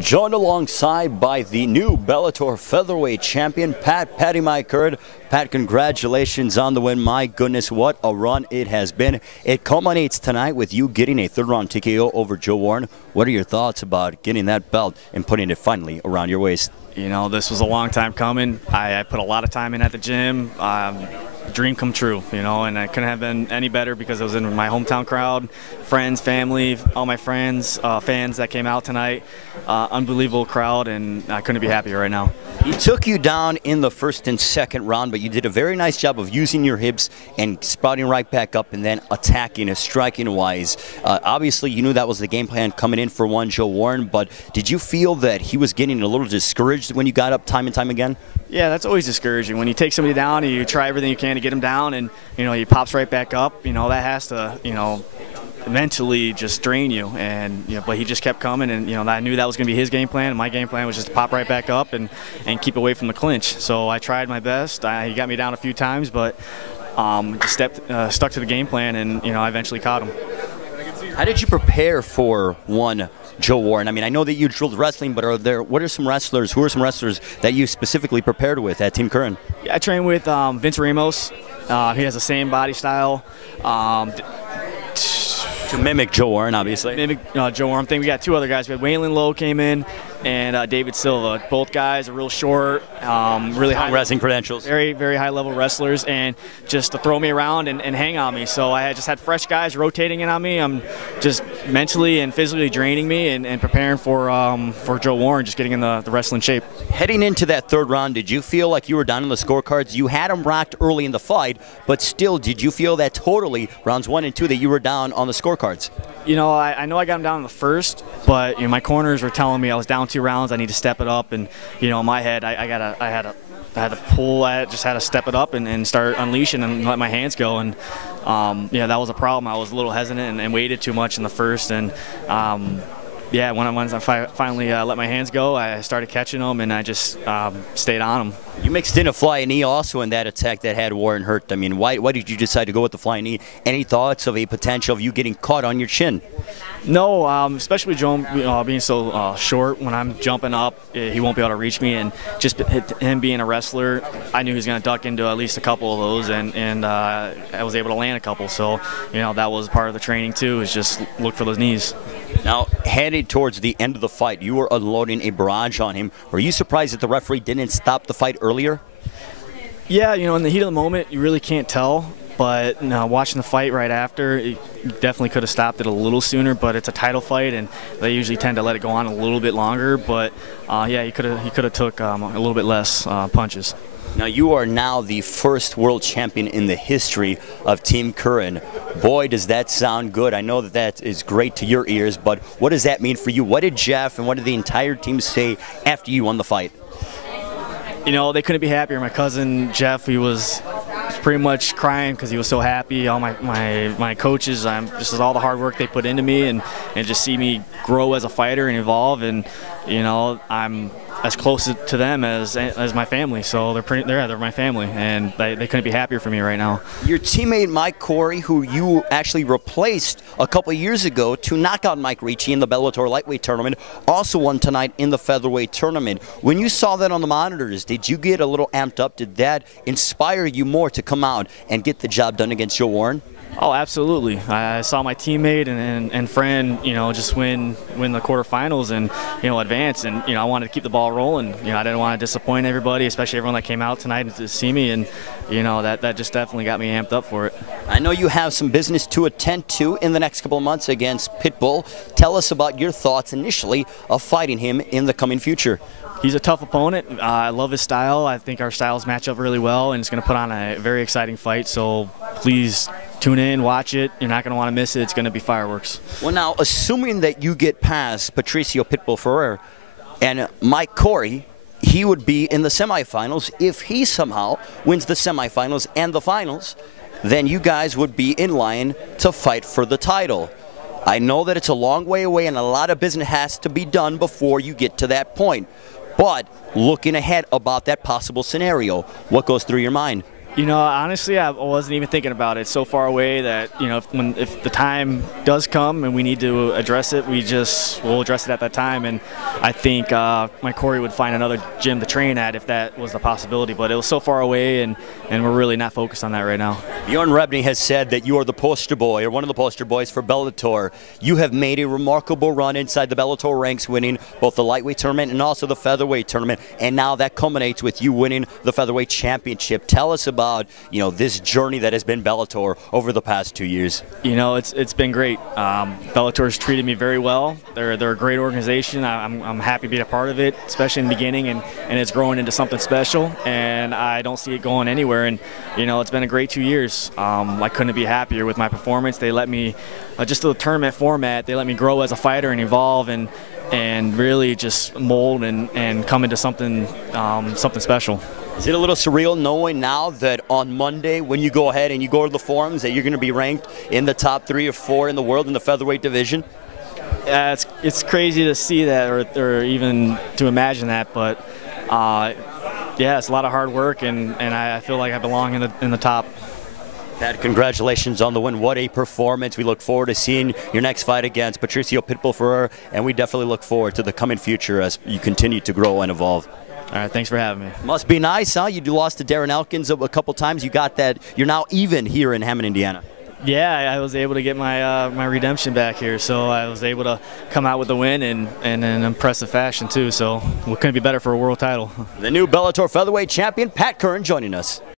Joined alongside by the new Bellator Featherweight champion, Patty Mike Curran. Pat, congratulations on the win. My goodness, what a run it has been. It culminates tonight with you getting a third-round TKO over Joe Warren. What are your thoughts about getting that belt and putting it finally around your waist? You know, this was a long time coming. I put a lot of time in at the gym. Dream come true, you know, and I couldn't have been any better because I was in my hometown crowd, friends, family, all my friends, fans that came out tonight. Unbelievable crowd, and I couldn't be happier right now. He took you down in the first and second round, but you did a very nice job of using your hips and sprouting right back up and then attacking, striking-wise. Obviously, you knew that was the game plan coming in for one Joe Warren, but did you feel that he was getting a little discouraged when you got up time and time again? Yeah, that's always discouraging. When you take somebody down and you try everything you can to get him down and, you know, he pops right back up, you know, that has to, you know, mentally just drain you. And, you know, but he just kept coming, and, you know, I knew that was going to be his game plan, and my game plan was just to pop right back up and keep away from the clinch. So I tried my best. He got me down a few times, but just stuck to the game plan, and, you know, I eventually caught him. How did you prepare for one Joe Warren? I mean, I know that you drilled wrestling, but who are some wrestlers that you specifically prepared with at Team Curran? Yeah, I trained with Vince Ramos. He has the same body style. To mimic Joe Warren, obviously. Mimic Joe Warren thing. We got two other guys. We had Waylon Lowe came in, and David Silva. Both guys are real short, really high wrestling credentials. Very, very high-level wrestlers, and just to throw me around and hang on me. So I just had fresh guys rotating in on me. I'm just mentally and physically draining me and preparing for Joe Warren, just getting in the wrestling shape. Heading into that third round, did you feel like you were down on the scorecards? You had him rocked early in the fight, but still, did you feel that totally, rounds 1 and 2, that you were down on the scorecards? You know, I know I got him down in the first, but, you know, my corners were telling me I was down 2 rounds. I need to step it up, and, you know, in my head, I had to pull at it, just had to step it up and start unleashing and let my hands go. And yeah, that was a problem. I was a little hesitant and waited too much in the first, and yeah, once I finally let my hands go, I started catching them, and I just stayed on them. You mixed in a flying knee also in that attack that had Warren hurt. I mean, why did you decide to go with the flying knee? Any thoughts of a potential of you getting caught on your chin? No, especially Joe being so short. When I'm jumping up, he won't be able to reach me, and just him being a wrestler, I knew he was going to duck into at least a couple of those, and I was able to land a couple. So, you know, that was part of the training too, is just look for those knees. Now, headed towards the end of the fight, you were unloading a barrage on him. Were you surprised that the referee didn't stop the fight earlier? Yeah, you know, in the heat of the moment, you really can't tell. But watching the fight right after, it definitely could have stopped it a little sooner. But it's a title fight, and they usually tend to let it go on a little bit longer. But yeah, he could have took a little bit less punches. Now, you are now the first world champion in the history of Team Curran. Boy, does that sound good. I know that is great to your ears, but what does that mean for you? What did Jeff and what did the entire team say after you won the fight? You know, they couldn't be happier. My cousin Jeff, he was pretty much crying because he was so happy. All my coaches, just all the hard work they put into me, and just see me grow as a fighter and evolve. And, you know, I'm as close to them as my family. So they're my family, and they couldn't be happier for me right now. Your teammate Mike Corey, who you actually replaced a couple of years ago to knock out Mike Ricci in the Bellator lightweight tournament, also won tonight in the featherweight tournament. When you saw that on the monitors, did you get a little amped up? Did that inspire you more to come out and get the job done against Joe Warren? Oh, absolutely. I saw my teammate and friend, you know, just win the quarterfinals and, you know, advance. And, you know, I wanted to keep the ball rolling. You know, I didn't want to disappoint everybody, especially everyone that came out tonight to see me. And, you know, that just definitely got me amped up for it. I know you have some business to attend to in the next couple of months against Pitbull. Tell us about your thoughts initially of fighting him in the coming future. He's a tough opponent. I love his style. I think our styles match up really well, and it's going to put on a very exciting fight. So please tune in, watch it. You're not going to want to miss it. It's going to be fireworks. Well, now, assuming that you get past Patricio Pitbull Ferrer and Mike Corey, he would be in the semifinals. If he somehow wins the semifinals and the finals, then you guys would be in line to fight for the title. I know that it's a long way away and a lot of business has to be done before you get to that point. But looking ahead about that possible scenario, what goes through your mind? You know, honestly, I wasn't even thinking about it. It's so far away that, you know, if the time does come and we need to address it, we'll address it at that time. And I think my Corey would find another gym to train at if that was the possibility. But it was so far away, and we're really not focused on that right now. Bjorn Rebney has said that you are the poster boy, or one of the poster boys for Bellator. You have made a remarkable run inside the Bellator ranks, winning both the lightweight tournament and also the featherweight tournament. And now that culminates with you winning the featherweight championship. Tell us about, you know, this journey that has been Bellator over the past 2 years. You know, it's been great. Bellator's treated me very well. They're a great organization. I'm happy to be a part of it, especially in the beginning, and it's growing into something special, and I don't see it going anywhere. And you know, it's been a great 2 years. I couldn't be happier with my performance. They let me, just the tournament format, they let me grow as a fighter and evolve and really just mold and come into something special. Is it a little surreal knowing now that on Monday, when you go ahead and you go to the forums, that you're going to be ranked in the top 3 or 4 in the world in the featherweight division? Yeah, it's crazy to see that, or even to imagine that, but yeah, it's a lot of hard work, and I feel like I belong in the top. Pat, congratulations on the win. What a performance. We look forward to seeing your next fight against Patricio Pitbull Ferrer, and we definitely look forward to the coming future as you continue to grow and evolve. All right, thanks for having me. Must be nice, huh? You lost to Darren Elkins a couple times. You got that. You're now even here in Hammond, Indiana. Yeah, I was able to get my my redemption back here, so I was able to come out with a win in an impressive fashion too. So what couldn't be better for a world title? The new Bellator Featherweight champion, Pat Curran, joining us.